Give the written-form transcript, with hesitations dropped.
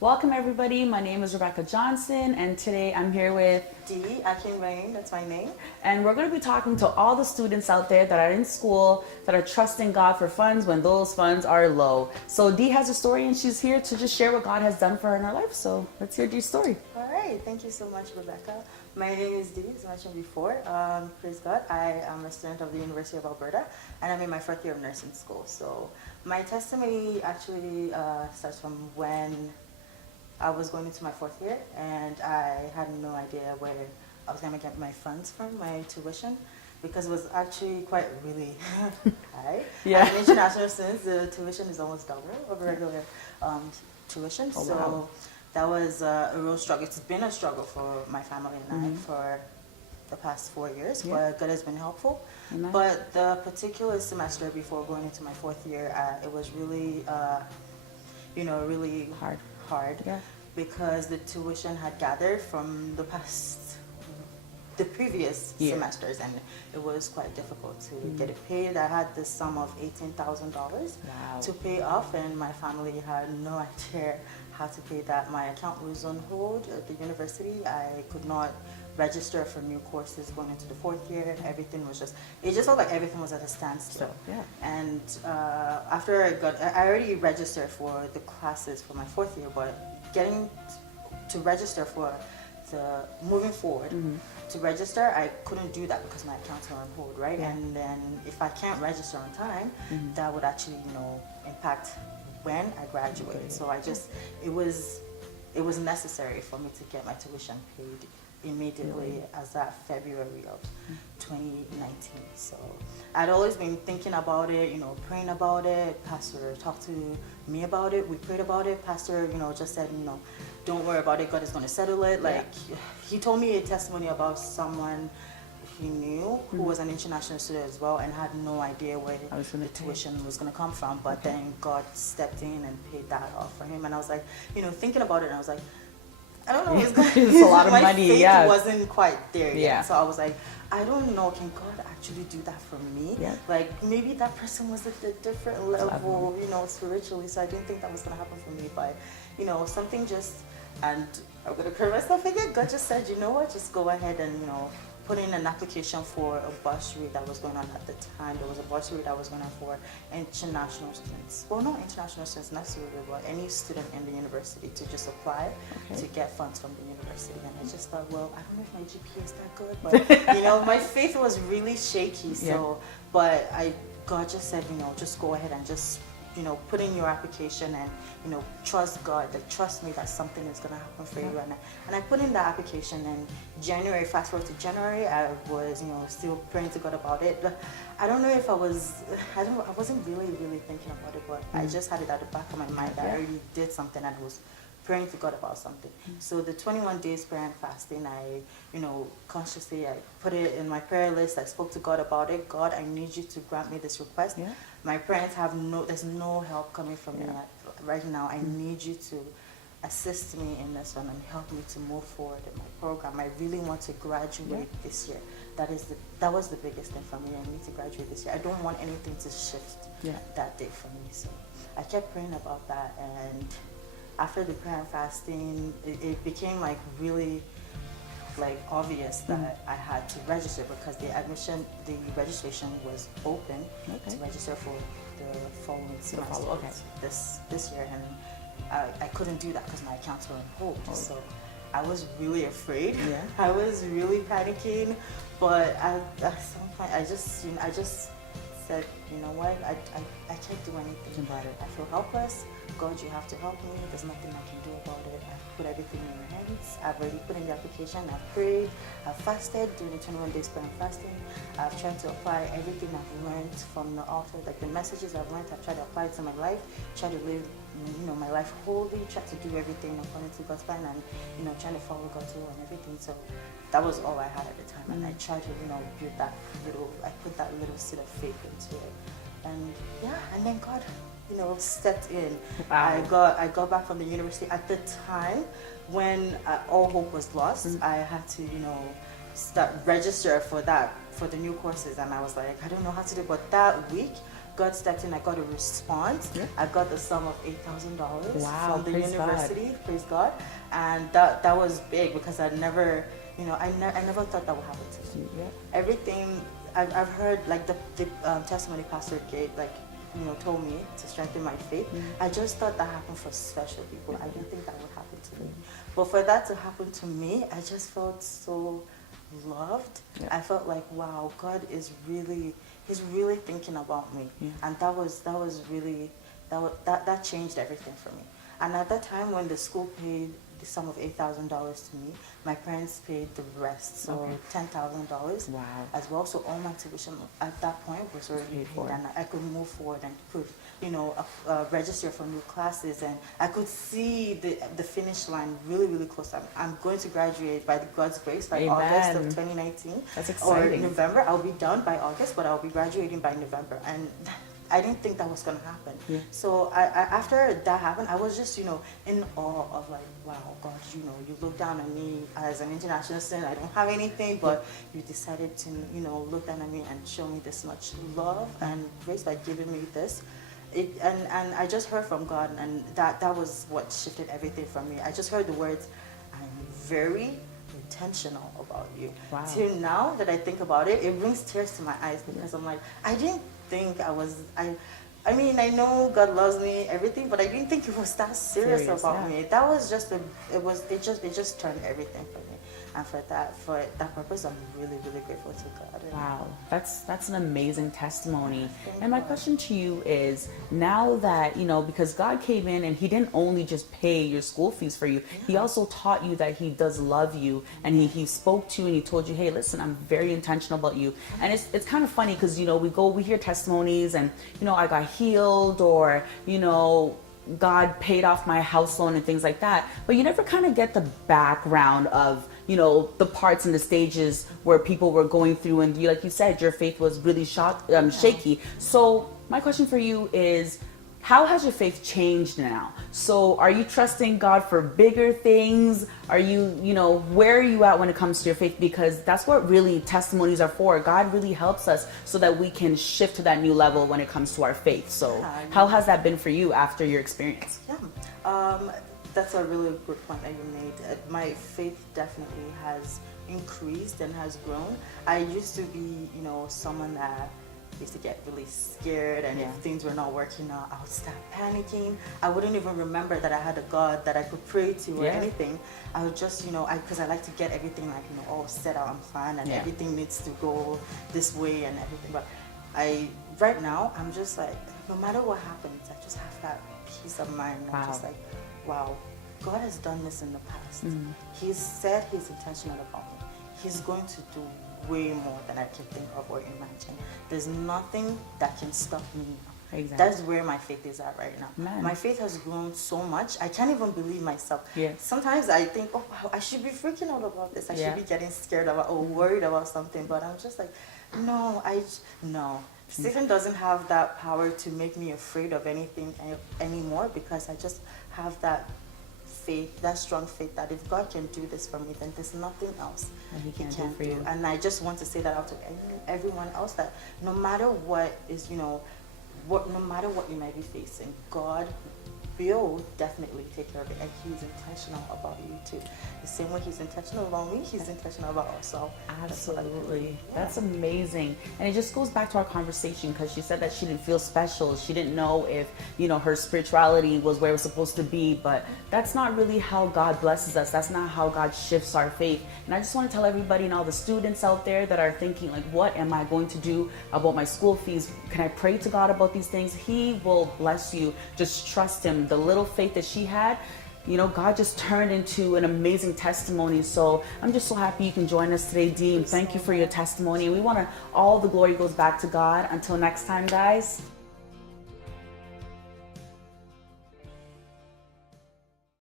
Welcome everybody, my name is Rebecca Johnson and today I'm here with Dee, Akin Rain, that's my name. and we're going to be talking to all the students out there that are in school that are trusting God for funds when those funds are low. So Dee has a story and she's here to just share what God has done for her in her life. So let's hear Dee's story. All right, thank you so much, Rebecca. My name is Dee, as mentioned before. Praise God, I am a student of the University of Alberta, and I'm in my fourth year of nursing school. So my testimony actually starts from when I was going into my fourth year, and I had no idea where I was going to get my funds from, my tuition, because it was actually quite really high. Yeah. As an international student, the tuition is almost double of regular tuition. Oh, so wow. that was a real struggle. It's been a struggle for my family and I for the past 4 years, Yeah. but God has been helpful. Amen. But the particular semester before going into my fourth year, it was really, really hard Yeah. because the tuition had gathered from the previous Yeah. semesters, and it was quite difficult to get it paid. I had this sum of $18,000 Wow. to pay off, and my family had no idea how to pay that. My account was on hold at the university. I could not register for new courses going into the fourth year. Everything was it just felt like everything was at a standstill. So, yeah. And after I already registered for the classes for my fourth year, but getting to register for the moving forward, to register, I couldn't do that because my accounts are on hold, right? Yeah. And then if I can't register on time, that would actually, impact when I graduate. So it was necessary for me to get my tuition paid immediately as that February of 2019. So I'd always been thinking about it, praying about it. Pastor talked to me about it. We prayed about it. Pastor, just said, don't worry about it. God is going to settle it. Like, he told me a testimony about someone he knew who was an international student as well and had no idea where the tuition was going to come from. But then God stepped in and paid that off for him. And I was like, thinking about it, and I was like, I don't know. It's a lot of my money. faith Yeah. wasn't quite there yet. Yeah. So I was like, I don't know. Can God actually do that for me? Yeah. Like maybe that person was at a different level, spiritually. So I didn't think that was gonna happen for me. But something and I'm gonna cry myself again. God just said, you know what? Just go ahead and put in an application for a bursary that was going on at the time. There was a bursary that was going on for international students. Well, not international students necessarily, but any student in the university to just apply to get funds from the university. And I just thought, well, I don't know if my GPA is that good, but my faith was really shaky. So, but God just said, just go ahead and just put in your application and trust God, like trust me that something is gonna happen for you. And I put in the application, and January, fast forward to January, I was still praying to God about it. But I don't know if I wasn't really thinking about it, but I just had it at the back of my mind that I already did something and I was praying to God about something. So the 21 days prayer and fasting, I consciously I put it in my prayer list. I spoke to God about it. God, I need you to grant me this request. My parents there's no help coming from me right now. I need you to assist me in this one and help me to move forward in my program. I really want to graduate this year. That was the biggest thing for me. I need to graduate this year. I don't want anything to shift that day for me. So I kept praying about that, and after the prayer and fasting, it became like really obvious that I had to register because the registration was open to register for the following semester this year, and I couldn't do that because my accounts were on hold. So I was really afraid. I was really panicking, but at some point I just said, you know what, I can't do anything about it. I feel helpless. God, you have to help me. There's nothing I can do about it. I've put everything in your hands. I've already put in the application. I've prayed. I've fasted during the 21 days prayer and fasting. I've tried to apply everything I've learned from the author, like the messages I've learned. I've tried to apply it to my life. Try to live, my life wholly. Try to do everything according to God's plan, and trying to follow God's will and everything. So that was all I had at the time, and I tried to build I put that little seed of faith into it, and then God stepped in. Wow. I got back from the university at the time when all hope was lost. I had to start register for the new courses, and I was like, I don't know how to do it. But that week God stepped in. I got a response. Yeah. I got the sum of $8,000 Wow, from the praise university. Praise God. And that was big because I never, I never thought that would happen to me. Yeah. Everything I've heard, like the testimony Pastor gave, like, told me to strengthen my faith. I just thought that happened for special people. I didn't think that would happen to me. But for that to happen to me, I just felt so loved. Yeah. I felt like, wow, God is really, He's really thinking about me. Yeah. And that really, that changed everything for me. And at that time when the school paid the sum of $8,000 to me, my parents paid the rest, so Okay. $10,000 Wow. as well. So all my tuition at that point was already paid, and I could move forward and could, register for new classes, and I could see the finish line really, really close. I'm going to graduate by God's grace by August of 2019. That's exciting. Or November. I'll be done by August, but I'll be graduating by November, and I didn't think that was going to happen. Yeah. So after that happened, I was just, in awe of like, wow, God, you look down at me as an international student. I don't have anything, but you decided to, look down at me and show me this much love and grace by giving me this. And I just heard from God, and that was what shifted everything for me. I just heard the words, I'm very intentional about you. Wow. Till now that I think about it, it brings tears to my eyes because I'm like, I didn't think I mean, I know God loves me, everything, but I didn't think it was that serious about me. That was just it just turned everything for me. And for that purpose, I'm really, really grateful to God. Wow, that's an amazing testimony. Thank And my God. question to you is, now that, because God came in and He didn't only just pay your school fees for you, He also taught you that He does love you, and He spoke to you and He told you, hey, listen, I'm very intentional about you. And it's kind of funny because, we hear testimonies and, I got healed, or, God paid off my house loan and things like that. But you never kind of get the background of, the parts and the stages where people were going through, and like you said, your faith was really shaky. So my question for you is, how has your faith changed now? So are you trusting God for bigger things? Are you, where are you at when it comes to your faith? Because that's what really testimonies are for. God really helps us so that we can shift to that new level when it comes to our faith. So how has that been for you after your experience? Yeah, that's a really good point that you made. My faith definitely has increased and has grown. I used to be, someone that used to get really scared, and if things were not working out, I would start panicking. I wouldn't even remember that I had a God that I could pray to or anything. I would just, because I like to get everything like, all set out and planned, and everything needs to go this way and everything. But right now, I'm just like, no matter what happens, I just have that peace of mind. I'm just like, wow, God has done this in the past. He's said He's intentional about me. He's going to do way more than I can think of or imagine. There's nothing that can stop me now. Exactly. That's where my faith is at right now. Man. My faith has grown so much. I can't even believe myself. Yeah. Sometimes I think, oh, wow, I should be freaking out about this. I should be getting scared about or worried about something. But I'm just like, no. Satan doesn't have that power to make me afraid of anything anymore, because I just have that faith, that strong faith that if God can do this for me, then there's nothing else He He can't can do for do. you. And I just want to say that out to everyone else, that no matter what is, no matter what you might be facing, God will definitely take care of it, and He's intentional about you too. The same way He's intentional about me, He's intentional about us. So Absolutely. That's amazing. And it just goes back to our conversation, because she said that she didn't feel special. She didn't know if, her spirituality was where it was supposed to be. But that's not really how God blesses us. That's not how God shifts our faith. And I just want to tell everybody and all the students out there that are thinking, like, what am I going to do about my school fees? Can I pray to God about these things? He will bless you. Just trust Him. The little faith that she had, God just turned into an amazing testimony. So I'm just so happy you can join us today, Dean. Thank you for your testimony. We want to, all the glory goes back to God. Until next time, guys.